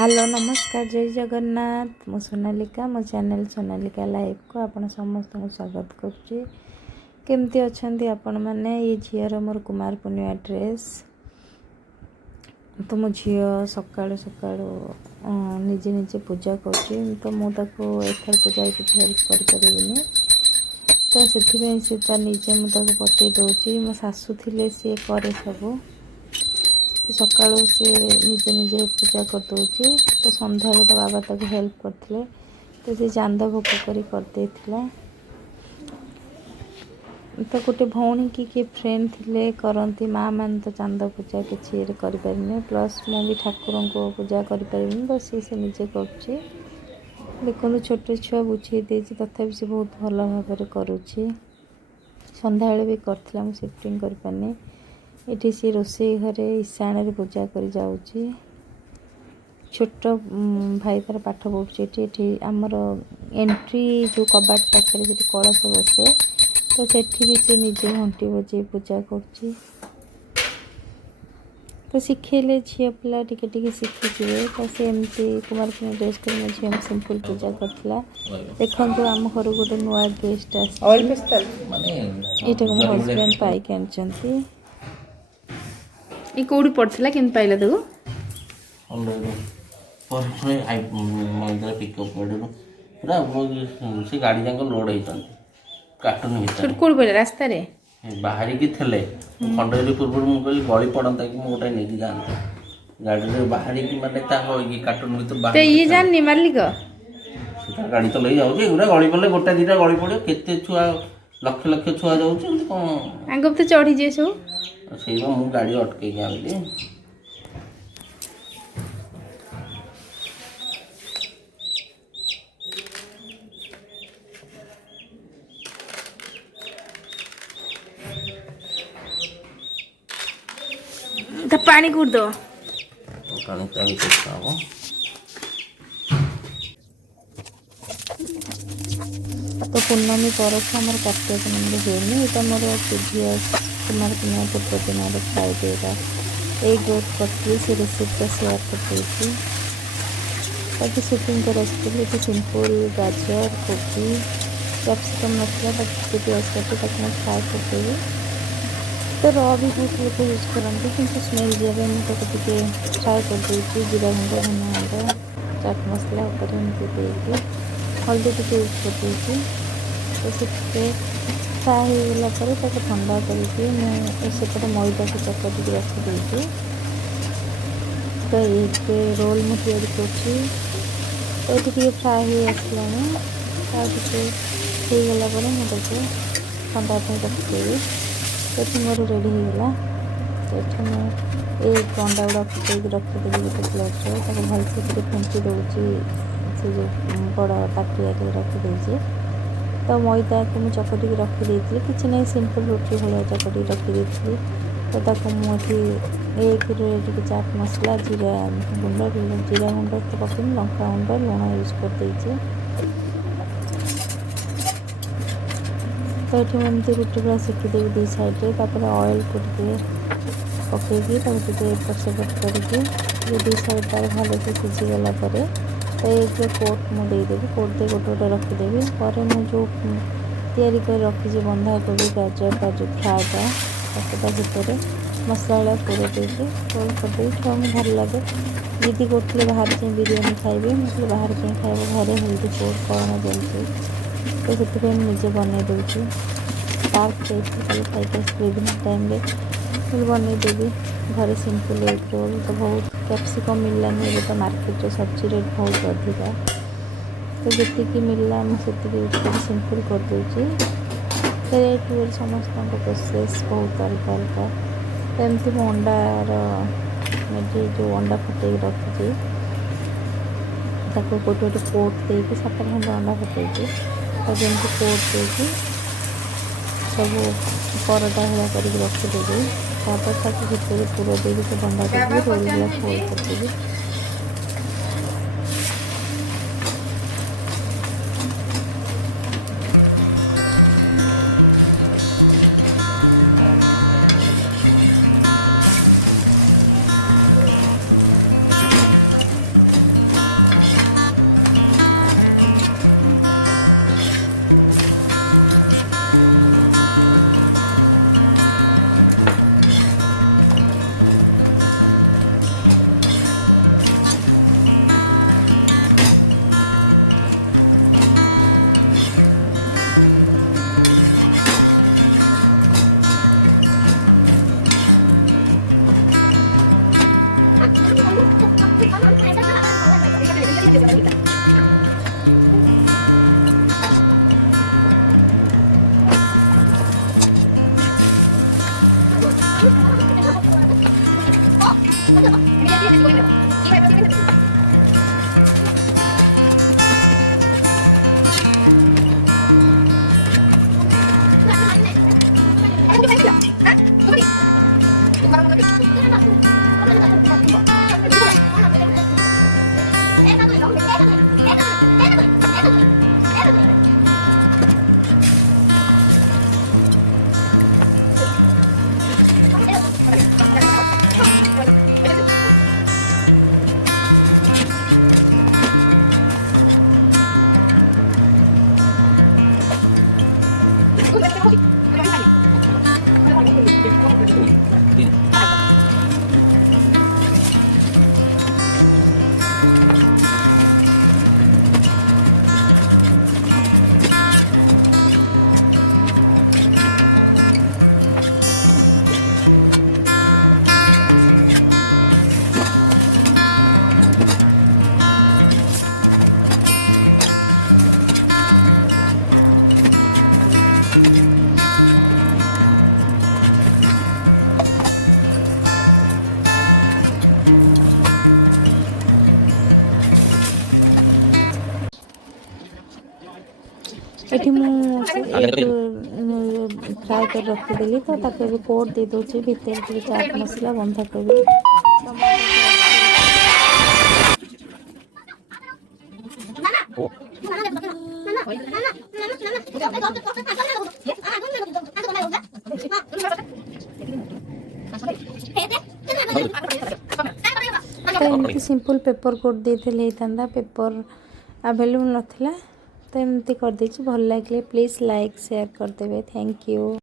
Hello नमस्कार जय जगन्नाथ मु सोनालिका मो चैनल सोनालिका लाइव को आपण समस्त को स्वागत करुच्ची। केमती अच्छी आपण मैंने ये झीर मोर कुमार पूर्णिमा ड्रेस तो मो झी सकाळु सकाळु निजे निजे पूजा करुच्ची तो मुझे एथर पूजा किसी हेल्प करें तो से निजे मुझे बतई दूसरी मो सासू थे सी करे सब सकाळु सी निजे निजे पूजा कर दौची तो संध्या तो बाबा तक हेल्प करते तो सी चांद भोग करदे तो गोटे भौणी की किए फ्रेंड थे करती माँ मान तो चांद पूजा किसी करें प्लस मु भी ठाकुर को पूजा करें तो सी निजे कर देखो छोटे छुआ बुझे देती तथापि से बहुत भल भाव करुच्ची संध्या भी करता शिफ्टिंग कर पानी ये सी रोसे घरे ईशान पूजा कर जाऊँगी छोट भाई तार पाठ पढ़ुचे आमर एंट्री जो कबाट पाखे जी कलश बसे तो सेठी भी सी निजे घंटी बजे पूजा कर तो शिखेले झी पिला टिके शिखीजे तो सी एमती कुमार पूर्णिमा ड्रेस कर झील सिंपल पूजा करता देखो आम घर गोटे नुआ गेस्ट आईटा मो हजबैंड पाइक आनी ये कौड़ी पड़ता के पाइला देखो पूरा से गाड़ी जाक लोड होती कार्टून भर कौड़ पड़ा रास्ता रे बाहर की थे खंडगिरी पूर्व मुझे गली पड़ता कि मुझे गोटे नहीं जाती गाड़ी बाहर की माने कार्टून भर ये जानी मालिक गाड़ी तो ले जाऊँ गली पड़े गोटे दीटा गली पड़े केते छुआ लक्ष लक्ष छुआ जाऊँ कौन आग तो चढ़ी जाए सब से मु गाड़ी अटके आनली तो पानी कूट दो पानी चाली हम तो पूर्णमी पर आम कार्तिक पूर्णमी हुए ये मोर प्रिवियस कुमार पूर्णिमा पूर्व दिन फ्राइडे एग रोल करती से रेसिपी सेयार करती ताकि सुटिंग कर सिंपल गाजर कोबी कैप्सिकम नसला प्याज काटी फ्राए करदेवी तो र भी बहुत लोग यूज करते कि स्मेल जाए मुझे फ्राए कर दूसरी जीरा गुंड धनिया गुंड चाट मसला देकी हल्दी टी यूज कर दूसरी तो से फ्राए होगला ठंडा करके मुझे मैदा को चकटी रखी तो ये रोल मुझे तो ये फ्राए हो आसला होगला मुझे ठंडा रखिदेवी तो मोर रेडी होगा तो मुझे अंडा गुड़ा फुटे रखीदेवी गोटे प्लेट्रे भलसे फेंटी दूसरी से जो बड़ ताटिया रखीदे तो मैदा को मुझे चकटी रखीदी किसी नहीं सिंपल रोटी भाया चकटी रखीदी तो मुझे एक चाट मसला जीरा गुंड तो पकड़ लंका गुंड लुण यूज कर तो ये एमती रुटी पूरा सेकिदेवी दी साइड्रे ऑयल को पकईकी एपट सेपट करके दी साइड तार भल से सीझीगला तो एक कोट मुझे कोट दे गोटे गोटे रखीदेवी पर मुझे तैयारी कर रखी बंधा कोबी गाजर काजू फ्राएटा भितर मसला पूरे देके रोल करदे छुआ भल लगे दीदी कौन बाहर से बिरयानी खाइबे मुझे बाहर कहीं खाइब घरे हेल्दी फूड कौन जल्दी तो से निजे बनई दूसरी पार्क जाइए खाई इवनिंग टाइम बनईदेवी घरे सिंपल एग रोल तो बहुत कैप्सिकम मिललानी ये तो मार्केट सब्जी रेट बहुत अधिका तो जी मिलला मुझे यूज कर सिंपल कर दूसरी तो ये समस्त प्रोसेस बहुत अलग अलग तो एमती अंडार जो अंडा फुटे रखी गोटे गोटे कोट देकी 7 खंड अंडा फुटे तो जमी कोट देकी सब परटा भाया कर रखीदेवी तापर भितर पूरा देवी से बंदा देवी रोल भाया फोल्ड करदेवी ଏଠି ମୁଁ ଫ୍ରାଏ କରି ରଖିଦେଲି ତ ତାକୁ ଏବେ କୋଟ୍ ଦେଇ ଦେଉଛି ଭିତରେ ଟିକେ ଚାଟ୍ ମସଲା ବନ୍ଧାକୋବି तो एमती सिंपल पेपर कोट देते होता पेपर अवेलेबल नाला तो एमती करदे भल लगे प्लीज़ लाइक शेयर करदे थैंक यू।